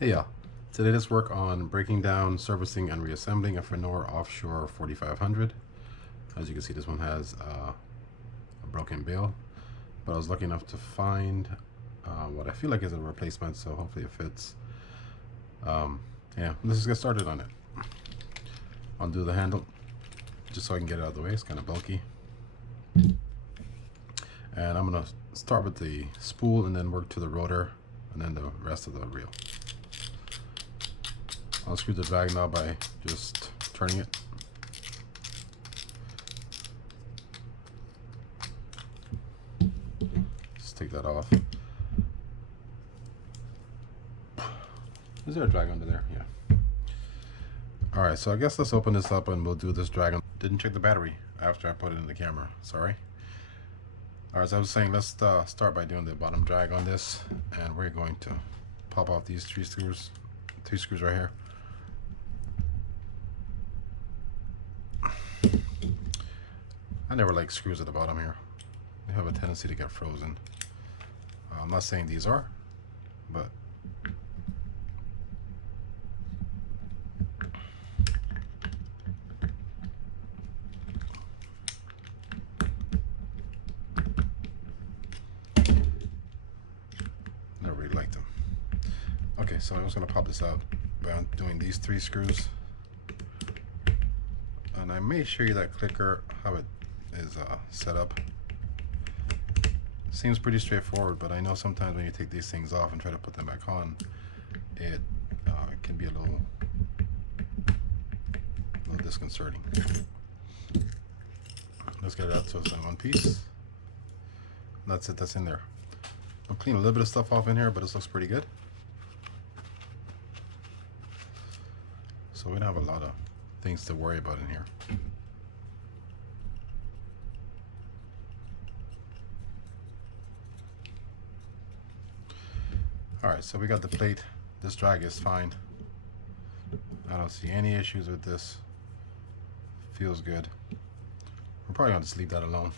Hey y'all, today let's work on breaking down, servicing, and reassembling a finnor Offshore 4500. As you can see, this one has a broken bail, but I was lucky enough to find what I feel like is a replacement, so hopefully it fits. Yeah, let's just get started on it. Undo the handle just so I can get it out of the way. It's kind of bulky. And I'm going to start with the spool and then work to the rotor and then the rest of the reel. I'll unscrew the drag knob by just turning it. Just take that off. Is there a drag under there? Yeah. Alright, so I guess let's open this up and we'll do this drag. Didn't check the battery after I put it in the camera. Sorry. Alright, as I was saying, let's start by doing the bottom drag on this. And we're going to pop off these three screws right here. I never like screws at the bottom here. They have a tendency to get frozen. I'm not saying these are, but never really liked them. Okay, so I'm just gonna pop this out by doing these three screws. And I may show you that clicker, how it is set up. Seems pretty straightforward, but I know sometimes when you take these things off and try to put them back on, it can be a little disconcerting. Let's get it out so it's in one piece. That's it, that's in there. I'll clean a little bit of stuff off in here, but this looks pretty good. So we don't have a lot of things to worry about in here. Alright, so we got the plate. This drag is fine. I don't see any issues with this. Feels good. We're probably going to just leave that alone.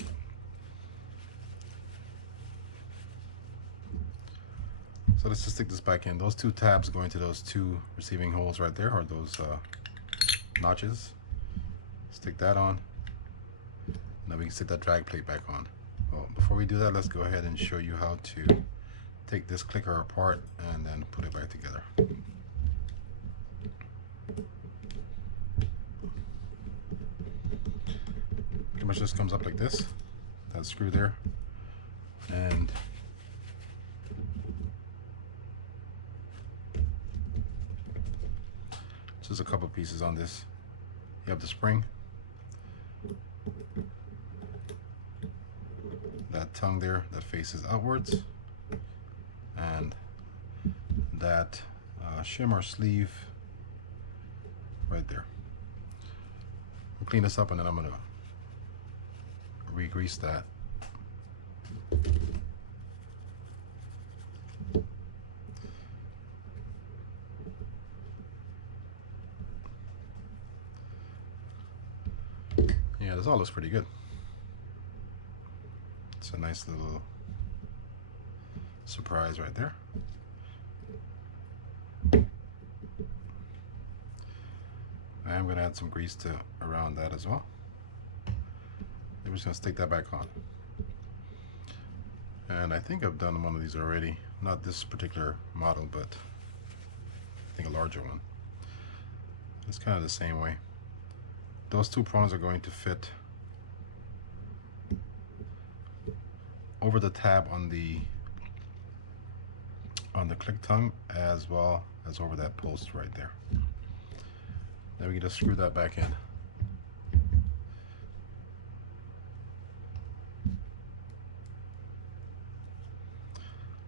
So let's just stick this back in. Those two tabs go into those two receiving holes right there, or those notches. Stick that on. Now we can stick that drag plate back on. Well, before we do that, let's go ahead and show you how to take this clicker apart and then put it back together. Pretty much just comes up like this. That screw there. And just a couple pieces on this. You have the spring, that tongue there that faces outwards, and that shimmer sleeve right there. I'll clean this up and then I'm gonna re-grease that. Yeah, this all looks pretty good. It's a nice little surprise right there. I'm going to add some grease to around that as well. I'm just going to stick that back on. And I think I've done one of these already. Not this particular model, but I think a larger one. It's kind of the same way. Those two prongs are going to fit over the tab on the click tongue, as well as over that post right there. Then we can just screw that back in.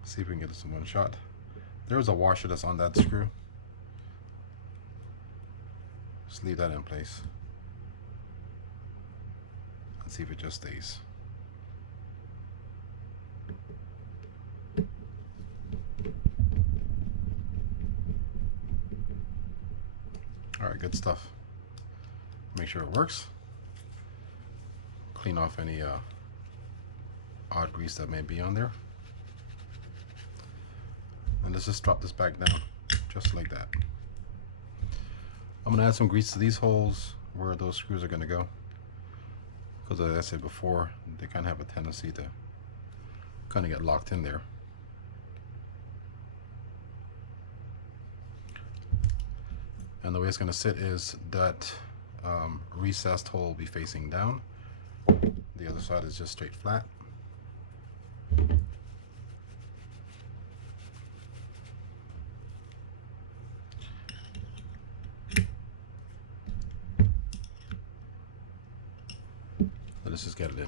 See if we can get this in one shot. There's a washer that's on that screw. Just leave that in place. Let's see if it just stays. Alright, good stuff. Make sure it works. Clean off any odd grease that may be on there. And let's just drop this back down. just like that. I'm gonna add some grease to these holes where those screws are gonna go, because as I said before, they kind of have a tendency to kind of get locked in there. And the way it's going to sit is that recessed hole will be facing down. The other side is just straight flat. So let's just get it in.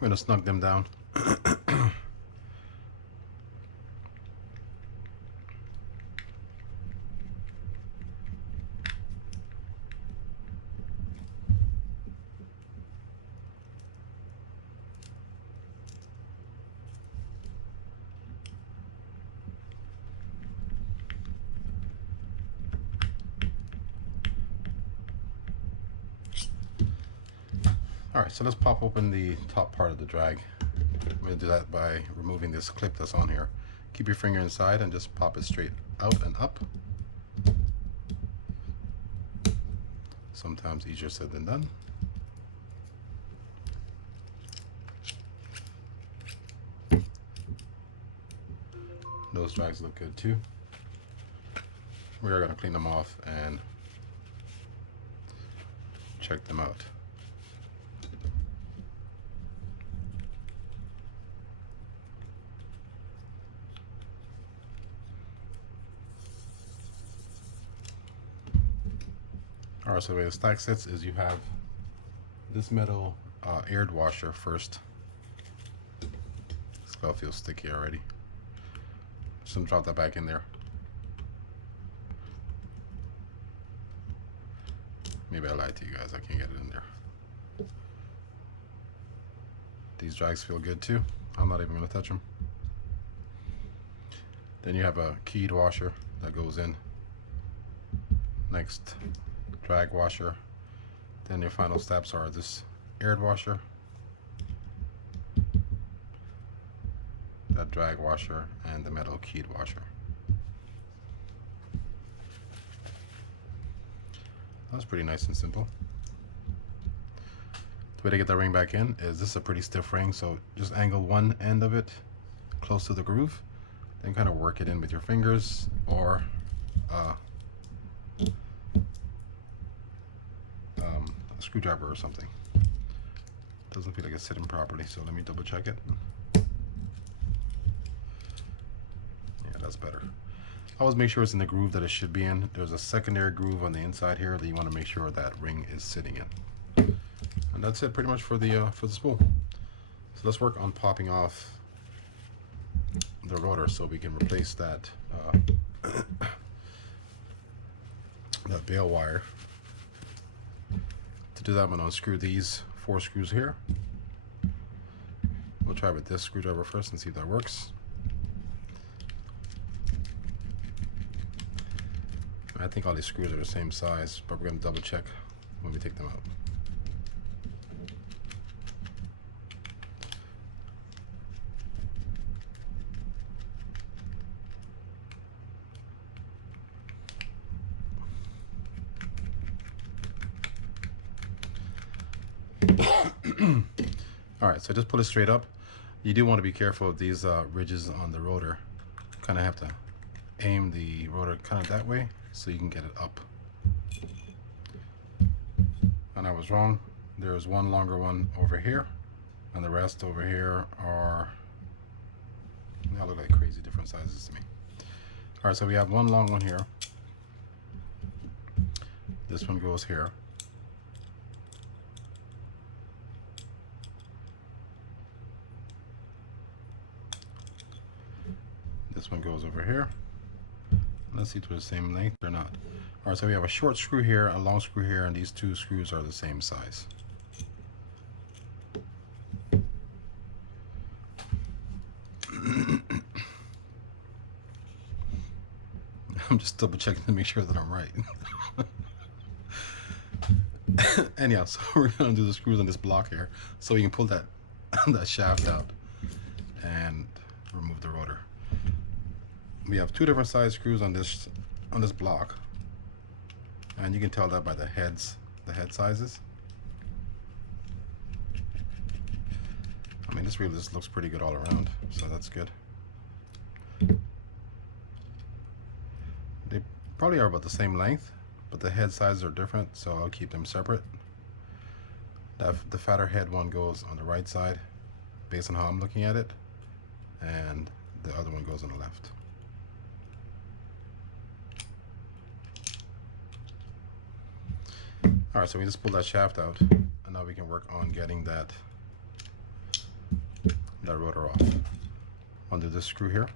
We're going to snug them down. Alright, so let's pop open the top part of the drag. I'm going to do that by removing this clip that's on here. Keep your finger inside and just pop it straight out and up. Sometimes easier said than done. Those drags look good too. We are going to clean them off and check them out. Alright, so the way the stack sits is you have this metal aired washer first. This glove feels sticky already. Just gonna drop that back in there. Maybe I lied to you guys, I can't get it in there. These drags feel good too. I'm not even gonna touch them. Then you have a keyed washer that goes in. Next, drag washer. Then your final steps are this aired washer, that drag washer, and the metal keyed washer. That's pretty nice and simple. The way to get that ring back in is, this is a pretty stiff ring, so just angle one end of it close to the groove, then kind of work it in with your fingers or a screwdriver or something. Doesn't feel like it's sitting properly, so let me double check it. Yeah, that's better. Always make sure it's in the groove that it should be in. There's a secondary groove on the inside here that you want to make sure that ring is sitting in. And that's it pretty much for the spool. So let's work on popping off the rotor so we can replace that that bail wire. To do that, I'm going to unscrew these 4 screws here. We'll try with this screwdriver first and see if that works. I think all these screws are the same size, but we're going to double check when we take them out. Alright, so just pull it straight up. You do want to be careful of these ridges on the rotor. Kind of have to aim the rotor kind of that way so you can get it up. And I was wrong. There's one longer one over here, and the rest over here are, they all look like crazy different sizes to me. Alright, so we have one long one here. This one goes here. This one goes over here. Let's see if they're the same length or not. Alright, so we have a short screw here, a long screw here, and these 2 screws are the same size. I'm just double checking to make sure that I'm right. Anyhow, so we're gonna do the screws on this block here, so we can pull that that shaft out and remove the rotor. We have two different size screws on this block, and you can tell that by the head sizes. I mean, this wheel just looks pretty good all around, so that's good. They probably are about the same length, but the head sizes are different, so I'll keep them separate. The fatter head one goes on the right side, based on how I'm looking at it, and the other one goes on the left. Alright, so we just pull that shaft out, and now we can work on getting that rotor off. Undo this screw here.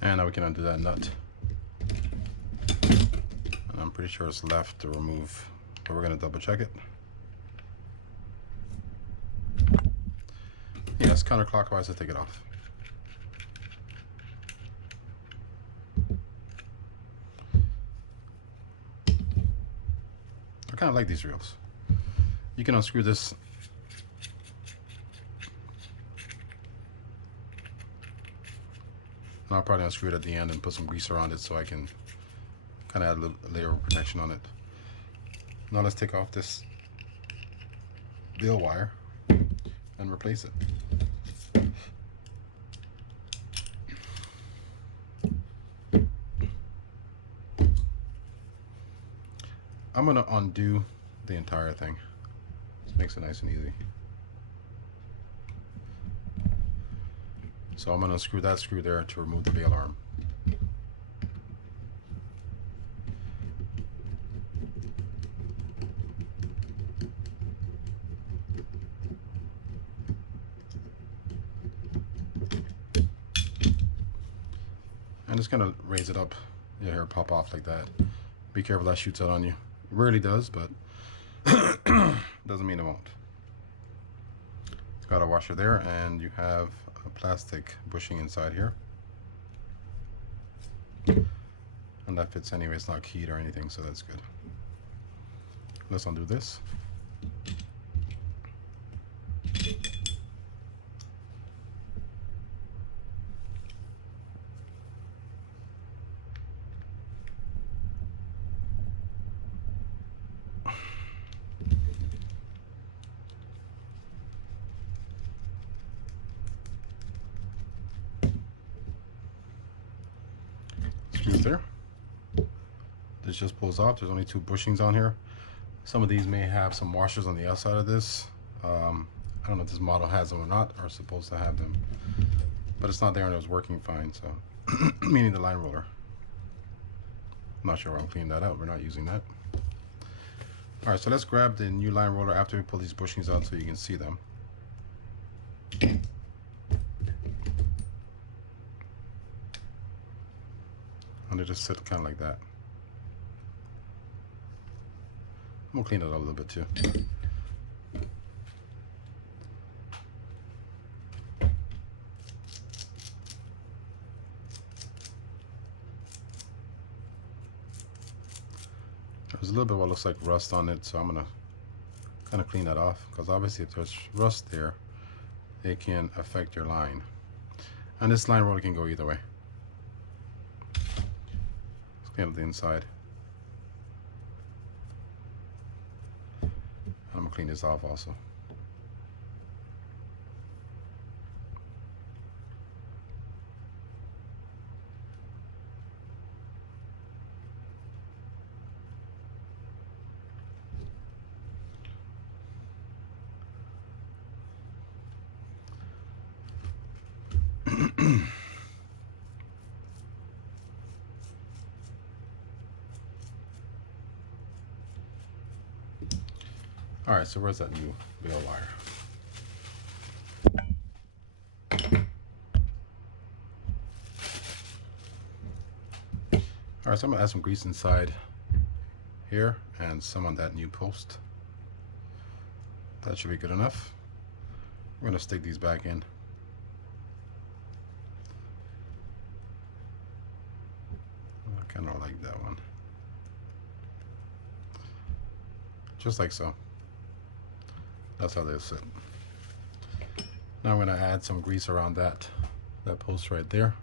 And now we can undo that nut. And I'm pretty sure it's left to remove, but we're going to double check it. Yes, counterclockwise to take it off. I kind of like these reels. You can unscrew this. And I'll probably unscrew it at the end and put some grease around it so I can kind of add a layer of protection on it. Now let's take off this bail wire and replace it. I'm going to undo the entire thing. This makes it nice and easy. So I'm going to unscrew that screw there to remove the bail arm. And just going to raise it up. Your hair pop off like that. Be careful that shoots out on you. It rarely does, but doesn't mean it won't. Got a washer there, and you have a plastic bushing inside here. And that fits anyway, it's not keyed or anything, so that's good. Let's undo this. Screws there. This just pulls off. There's only two bushings on here. Some of these may have some washers on the outside of this. I don't know if this model has them or not, or supposed to have them, but it's not there and it was working fine, so meaning the line roller. I'm not sure why I'm cleaning that out. We're not using that. Alright, so let's grab the new line roller after we pull these bushings out so you can see them. And they just sit kind of like that. I'm gonna clean it up a little bit too. There's a little bit of what looks like rust on it, so I'm gonna kind of clean that off, because obviously if there's rust there, it can affect your line. And this line roller can go either way. Let's clean up the inside. I'm gonna clean this off also. All right, so where's that new bail wire? All right, so I'm gonna add some grease inside here and some on that new post. That should be good enough. We're gonna stick these back in. I kind of like that one. Just like so. That's how they'll sit. Now I'm gonna add some grease around that post right there.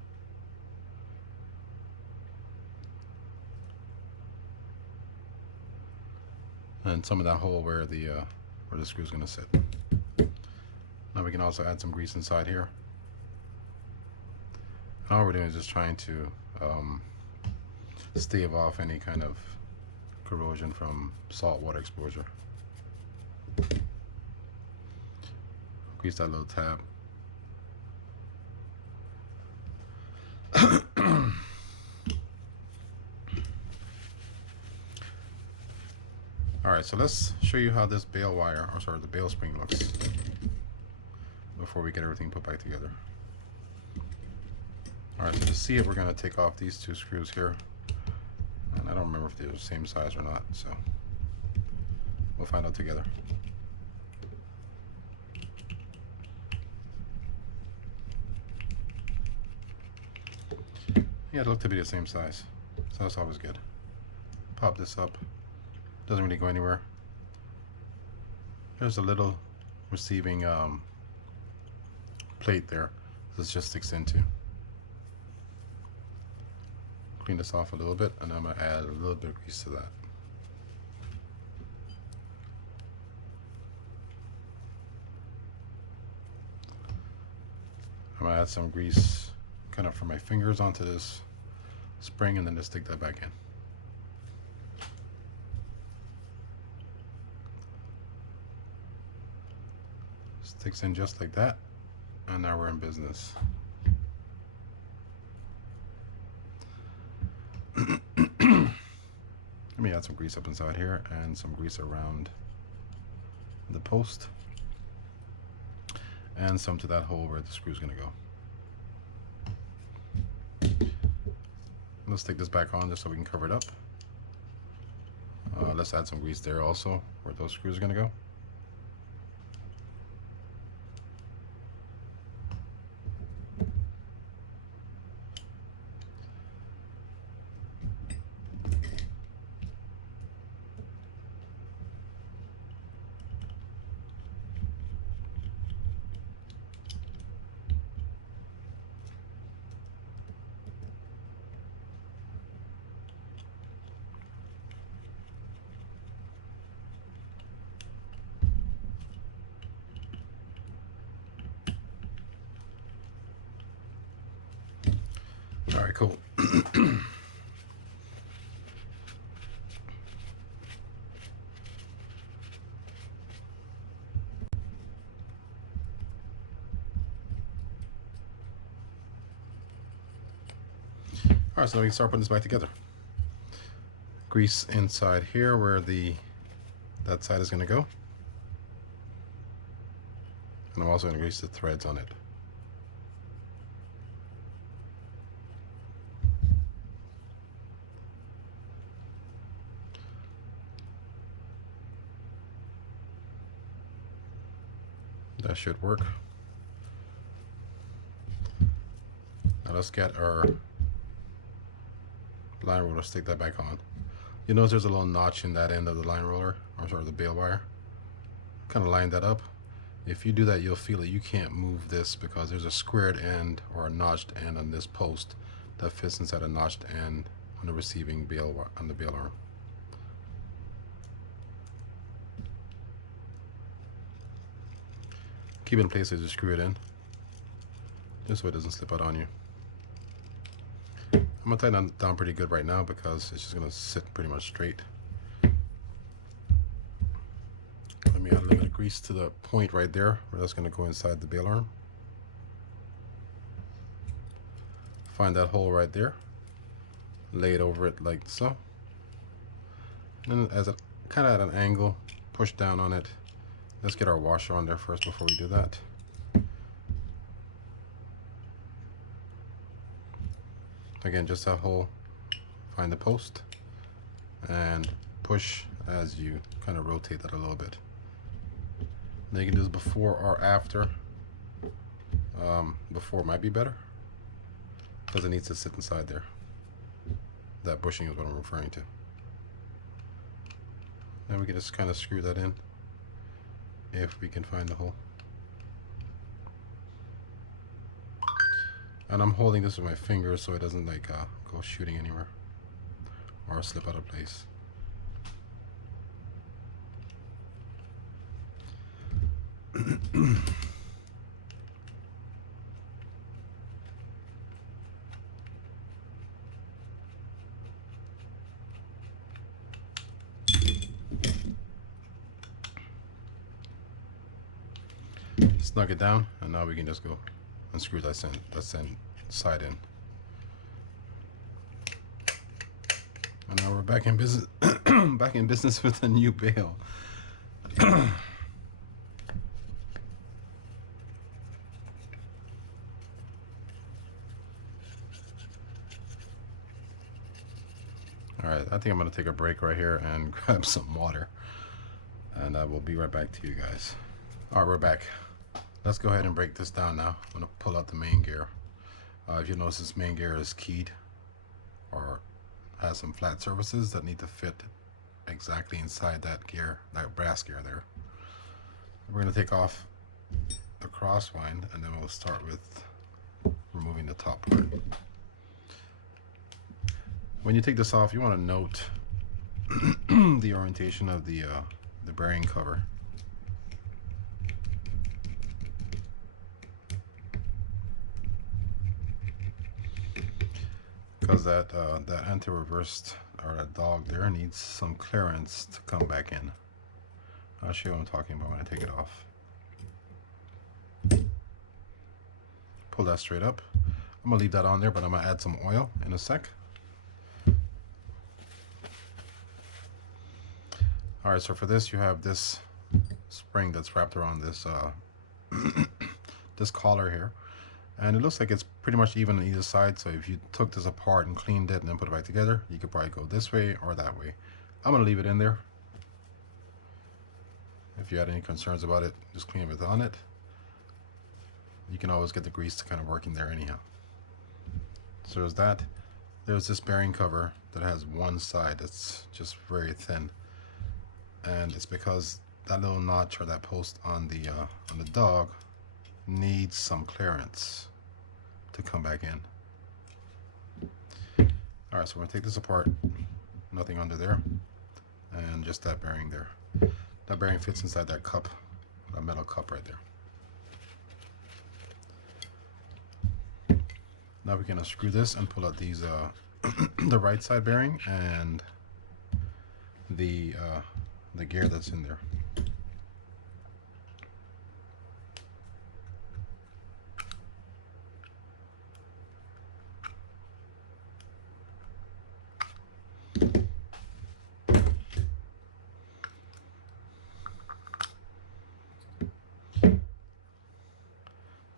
And some of that hole where the screw is going to sit. Now we can also add some grease inside here. And all we're doing is just trying to stave off any kind of corrosion from salt water exposure. Grease that little tab. Alright, so let's show you how this bail wire, or sorry, the bail spring looks before we get everything put back together. Alright, so to see it, we're going to take off these two screws here. And I don't remember if they're the same size or not, so we'll find out together. Yeah, it looked to be the same size, so that's always good. Pop this up. Doesn't really go anywhere. There's a little receiving plate there this just sticks into. Clean this off a little bit, and I'm going to add a little bit of grease to that. I'm going to add some grease kind of from my fingers onto this spring, and then just stick that back in. Sticks in just like that, and now we're in business. Let me add some grease up inside here and some grease around the post, and some to that hole where the screw is going to go. Let's take this back on just so we can cover it up. Let's add some grease there also where those screws are going to go. All right, cool. All right, so we can start putting this back together. Grease inside here where that side is going to go, and I'm also going to grease the threads on it. That should work. Now let's get our line roller, stick that back on. You notice there's a little notch in that end of the line roller, or sort of the bail wire. Kind of line that up. If you do that, you'll feel that you can't move this because there's a squared end or a notched end on this post that fits inside a notched end on the receiving bail on the bail arm. Keep it in place as you screw it in, just so it doesn't slip out on you. I'm going to tighten that down pretty good right now because it's just going to sit pretty much straight. Let me add a little bit of grease to the point right there where that's going to go inside the bail arm. Find that hole right there, lay it over it like so, and then as a kind of at an angle, push down on it. Let's get our washer on there first before we do that. Again, just that hole, find the post, and push as you kind of rotate that a little bit. Now you can do this before or after. Before might be better because it needs to sit inside there. That bushing is what I'm referring to. Now we can just kind of screw that in if we can find the hole. And I'm holding this with my fingers so it doesn't like go shooting anywhere or slip out of place. Snug it down, and now we can just go and screw that side in. And now we're back in business. Back in business with a new bail. Alright, I think I'm going to take a break right here and grab some water. And I will be right back to you guys. Alright, we're back. Let's go ahead and break this down now. I'm going to pull out the main gear. If you notice, this main gear is keyed or has some flat surfaces that need to fit exactly inside that gear, that brass gear there. We're going to take off the crosswind, and then we'll start with removing the top part. When you take this off, you want to note the orientation of the bearing cover. Because that anti-reversed, or that dog there, needs some clearance to come back in. I'll show you what I'm talking about when I take it off. Pull that straight up. I'm going to leave that on there, but I'm going to add some oil in a sec. Alright, so for this you have this spring that's wrapped around this this collar here. And it looks like it's pretty much even on either side, so if you took this apart and cleaned it and then put it back together, you could probably go this way or that way. I'm going to leave it in there. If you had any concerns about it, just clean it on it. You can always get the grease to kind of work in there anyhow. So there's that. There's this bearing cover that has one side that's just very thin. And it's because that little notch or that post on the dog needs some clearance to come back in. Alright, so we're going to take this apart. Nothing under there. And just that bearing there. That bearing fits inside that cup, that metal cup right there. Now we're going to screw this and pull out these, the right side bearing and the gear that's in there.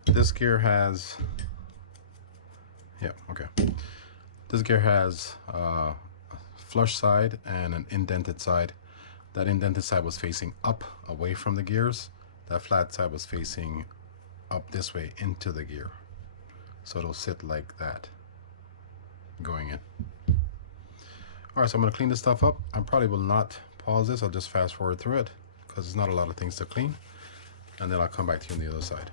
This gear has, this gear has a flush side and an indented side. That indented side was facing up away from the gears. That flat side was facing up this way into the gear. So it'll sit like that going in. Alright, so I'm going to clean this stuff up. I probably will not pause this. I'll just fast forward through it because there's not a lot of things to clean. And then I'll come back to you on the other side.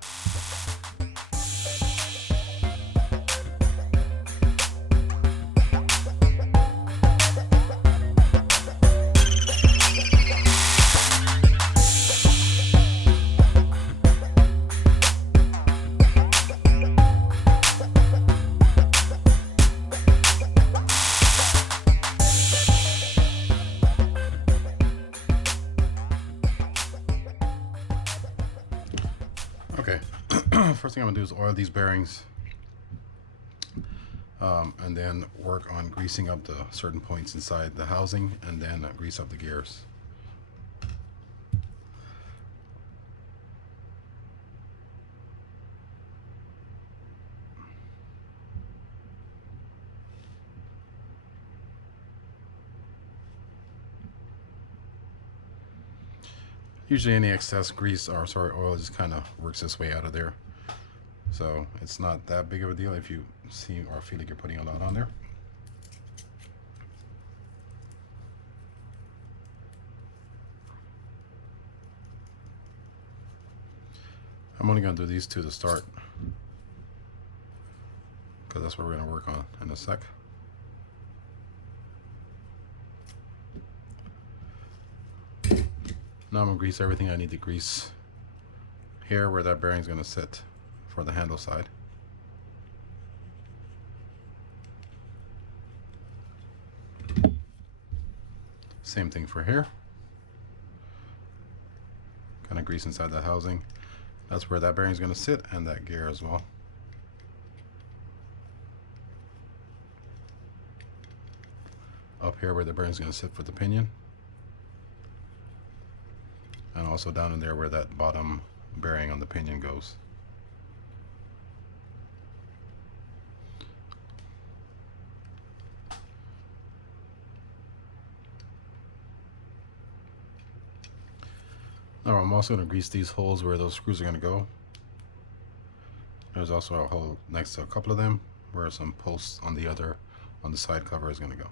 Okay, first thing I'm going to do is oil these bearings and then work on greasing up the certain points inside the housing and then grease up the gears. Usually any excess grease or sorry oil just kind of works its way out of there. So it's not that big of a deal if you see or feel like you're putting a lot on there. I'm only going to do these two to start because that's what we're going to work on in a sec. Now I'm going to grease everything I need to grease here where that bearing is going to sit for the handle side. Same thing for here. Kind of grease inside that housing. That's where that bearing is going to sit, and that gear as well. Up here where the bearing is going to sit for the pinion. And also down in there where that bottom bearing on the pinion goes. Now I'm also going to grease these holes where those screws are going to go. There's also a hole next to a couple of them where some posts on the side cover is going to go.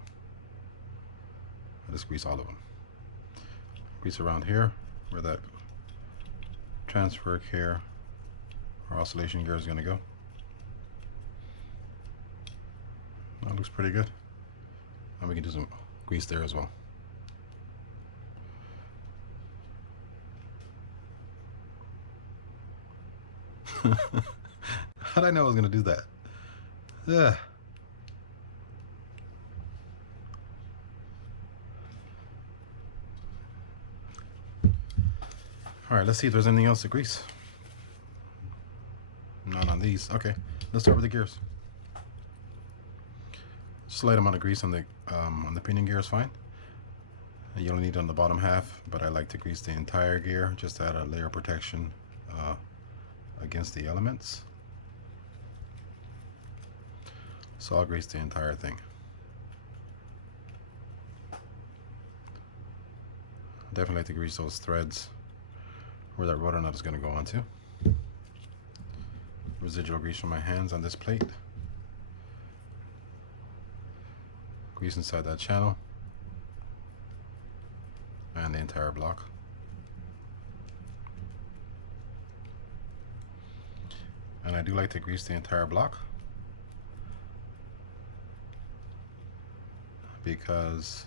I just grease all of them. Grease around here where that transfer gear or oscillation gear is going to go. That looks pretty good. And we can do some grease there as well. How did I know I was going to do that? Yeah. Alright, let's see if there's anything else to grease. Not on these. Okay, let's start with the gears. Slight amount of grease on the pinion gear is fine. You only need it on the bottom half, but I like to grease the entire gear just to add a layer of protection against the elements. So I'll grease the entire thing. Definitely like to grease those threads where that rotor nut is going to go onto. Residual grease from my hands on this plate. Grease inside that channel and the entire block. And I do like to grease the entire block because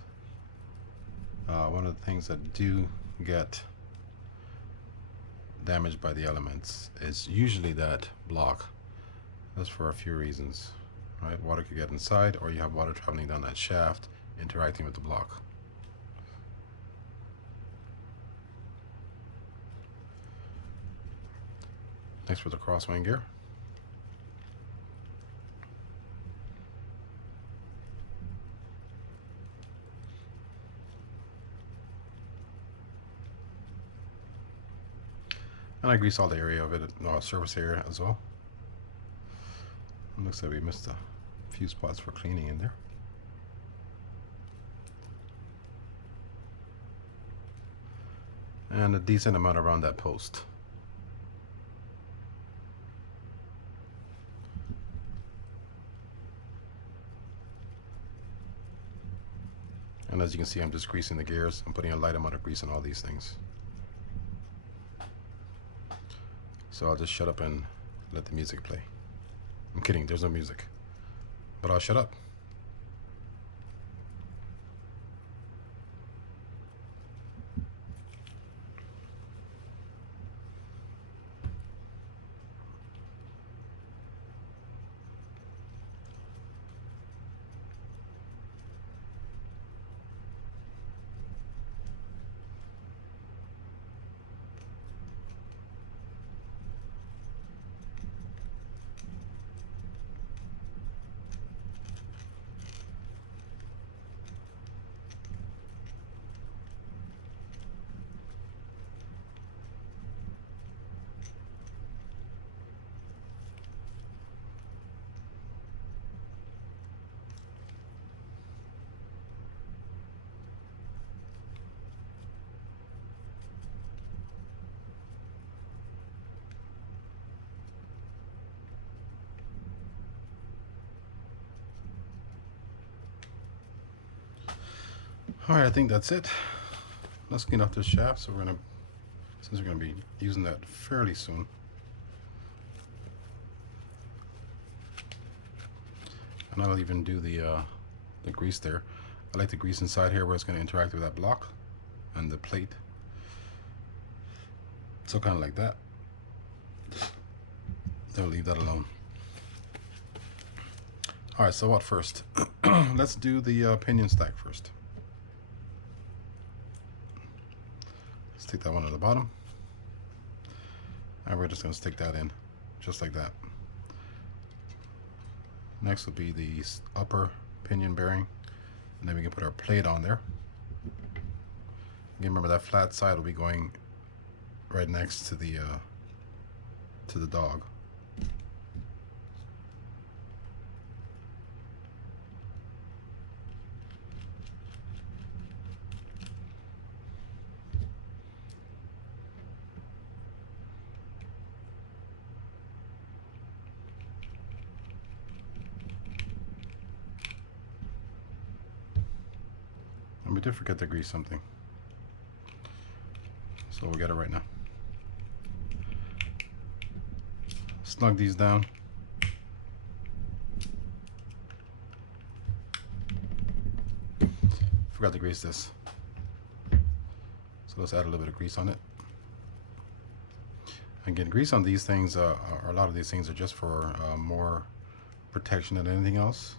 one of the things that do get damaged by the elements is usually that block. That's for a few reasons, right? Water could get inside, or you have water traveling down that shaft interacting with the block. Next for the crosswind gear. And I grease all the area of it, surface area as well. It looks like we missed a few spots for cleaning in there. And a decent amount around that post. And as you can see, I'm just greasing the gears. I'm putting a light amount of grease on all these things. So I'll just shut up and let the music play. I'm kidding, there's no music. But I'll shut up. Alright, I think that's it. Let's clean off this shaft. So since we're gonna be using that fairly soon. And I'll even do the grease there. I like the grease inside here where it's gonna interact with that block and the plate. So kind of like that. Then we'll leave that alone. Alright, so what first? Let's do the pinion stack first. Let's take that one at the bottom. And we're just going to stick that in, just like that. Next will be the upper pinion bearing. And then we can put our plate on there. Again, remember that flat side will be going right next to the dog. And we did forget to grease something, so we'll get it right now. Snug these down. Forgot to grease this, so let's add a little bit of grease on it. Again, grease on these things, a lot of these things are just for more protection than anything else.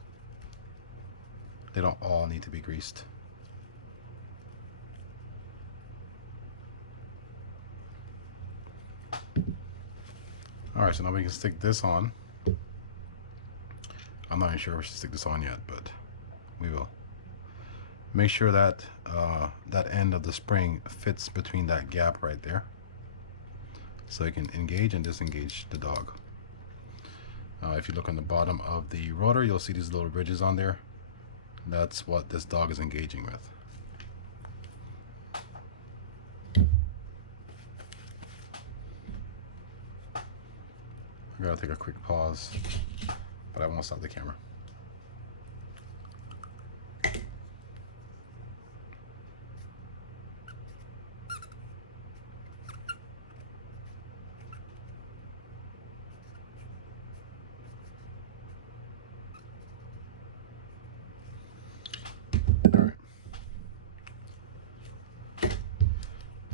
They don't all need to be greased. Alright, so now we can stick this on. I'm not even sure if we should stick this on yet, but we will. Make sure that that end of the spring fits between that gap right there, so it can engage and disengage the dog. If you look on the bottom of the rotor, you'll see these little ridges on there. That's what this dog is engaging with. I gotta take a quick pause, but I won't stop the camera.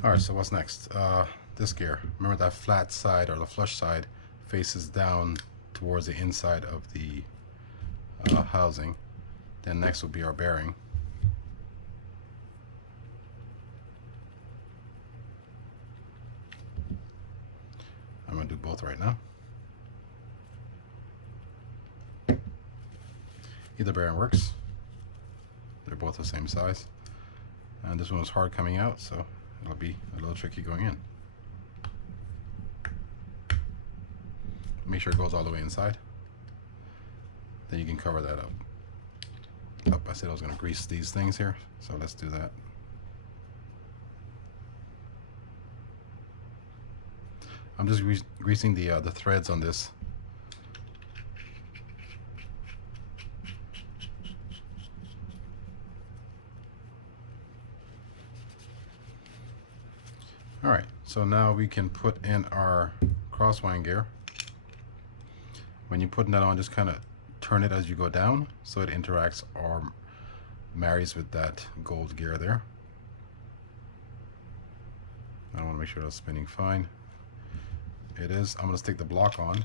Alright, so what's next? This gear. Remember that flat side, or the flush side, faces down towards the inside of the housing. Then next will be our bearing. I'm going to do both right now. Either bearing works. They're both the same size. And this one was hard coming out, so it'll be a little tricky going in. Make sure it goes all the way inside. Then you can cover that up. I said I was going to grease these things here, so let's do that. I'm just greasing the threads on this. Alright, so now we can put in our crosswind gear. When you're putting that on, just kind of turn it as you go down so it interacts or marries with that gold gear there. I want to make sure that's spinning fine. It is. I'm going to stick the block on,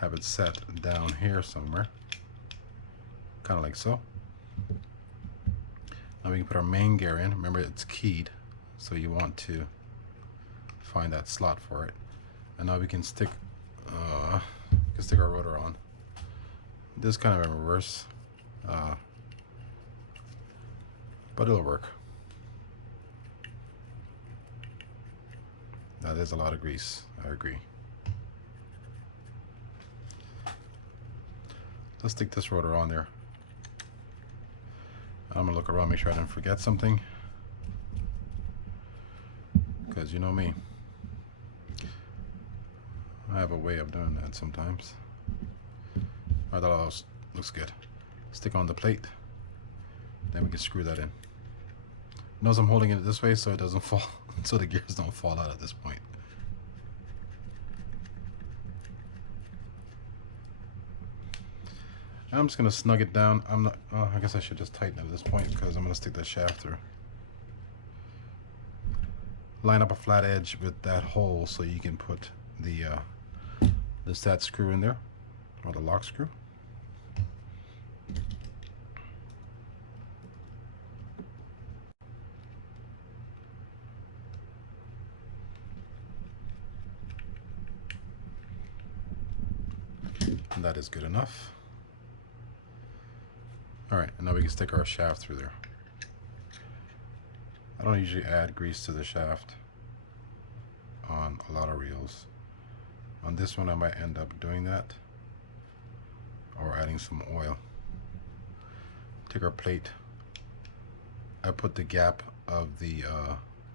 have it set down here somewhere, kind of like so. Now we can put our main gear in. Remember, it's keyed, so you want to find that slot for it. And now we can stick our rotor on. This is kind of in reverse, but it'll work. That is a lot of grease, I agree. Let's stick this rotor on there. I'm gonna look around, make sure I didn't forget something, because you know me, I have a way of doing that sometimes. I thought that looks good. Stick on the plate, then we can screw that in. Notice I'm holding it this way so it doesn't fall, so the gears don't fall out at this point. I'm just gonna snug it down. I'm not. I guess I should just tighten it at this point because I'm gonna stick that shaft through. Line up a flat edge with that hole so you can put the set screw in there, or the lock screw. And that is good enough. Alright, and now we can stick our shaft through there. I don't usually add grease to the shaft on a lot of reels. On this one I might end up doing that, or adding some oil. Take our plate. I put the gap of the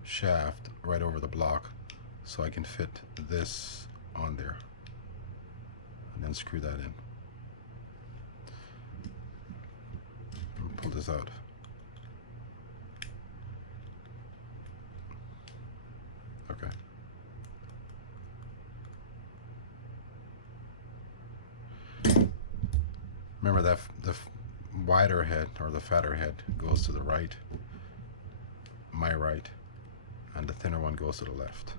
shaft right over the block so I can fit this on there, and then screw that in. And pull this out. Okay. Remember that the wider head, or the fatter head, goes to the right, my right, and the thinner one goes to the left.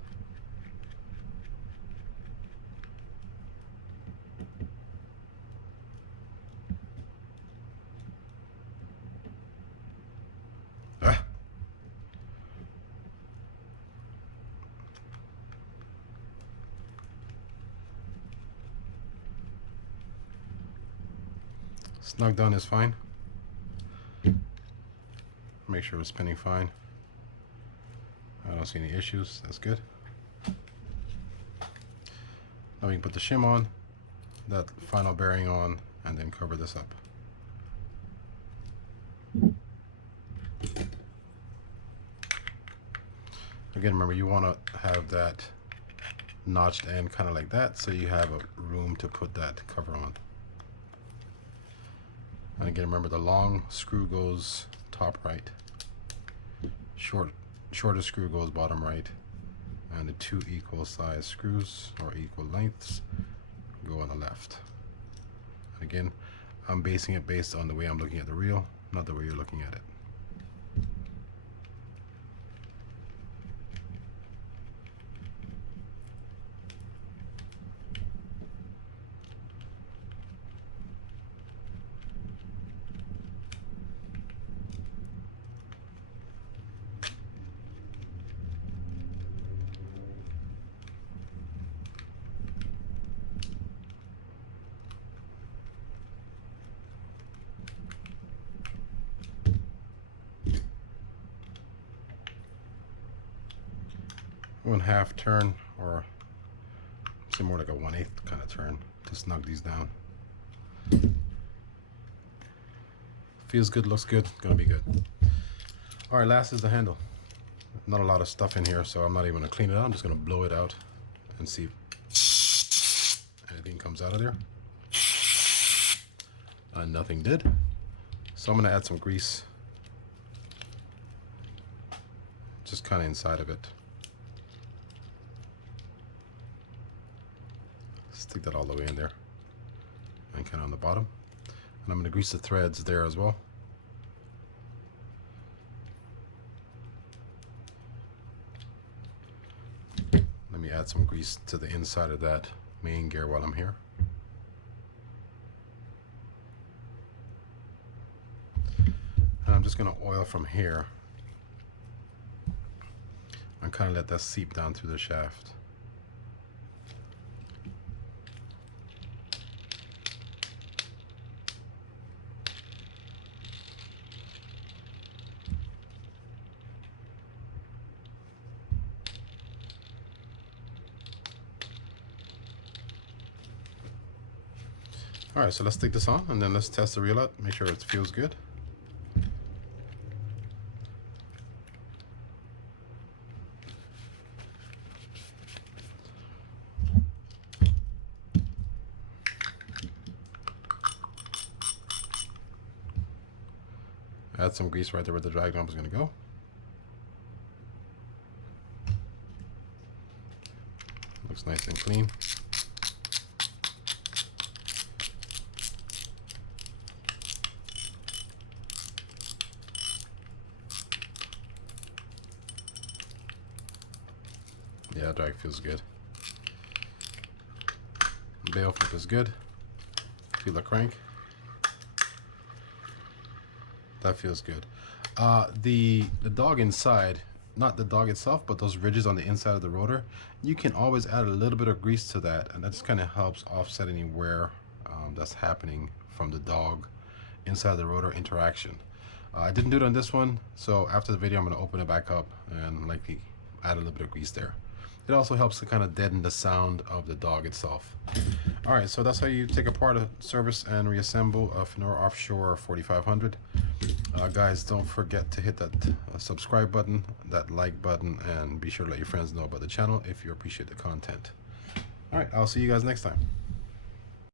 Ah. Snug down is fine. Make sure it's spinning fine. I don't see any issues. That's good. Now we can put the shim on, that final bearing on, and then cover this up. Again, remember, you want to have that notched end kind of like that, so you have a room to put that cover on. And again, remember, the long screw goes top right, shortest screw goes bottom right, and the two equal size screws, or equal lengths, go on the left. And again, I'm basing it based on the way I'm looking at the reel, not the way you're looking at it. One-half turn, or say more like a 1/8 kind of turn, to snug these down. Feels good, looks good, gonna be good. All right, last is the handle. Not a lot of stuff in here, so I'm not even gonna clean it out. I'm just gonna blow it out and see if anything comes out of there. And nothing did. So I'm gonna add some grease, just kind of inside of it. Stick that all the way in there, and kind of on the bottom. And I'm going to grease the threads there as well. Let me add some grease to the inside of that main gear while I'm here. And I'm just going to oil from here and kind of let that seep down through the shaft. All right, so let's stick this on, and then let's test the reel out, make sure it feels good. Add some grease right there where the drag knob is going to go. Looks nice and clean. Yeah, drag feels good. Bail flip is good. Feel the crank. That feels good. The dog inside, not the dog itself, but those ridges on the inside of the rotor, you can always add a little bit of grease to that, and that just kind of helps offset any wear that's happening from the dog inside the rotor interaction. I didn't do it on this one, so after the video I'm going to open it back up and likely add a little bit of grease there. It also helps to kind of deaden the sound of the dog itself. Alright, so that's how you take apart a service and reassemble a finnor Offshore 4500. Guys, don't forget to hit that subscribe button, that like button, and be sure to let your friends know about the channel if you appreciate the content. Alright, I'll see you guys next time.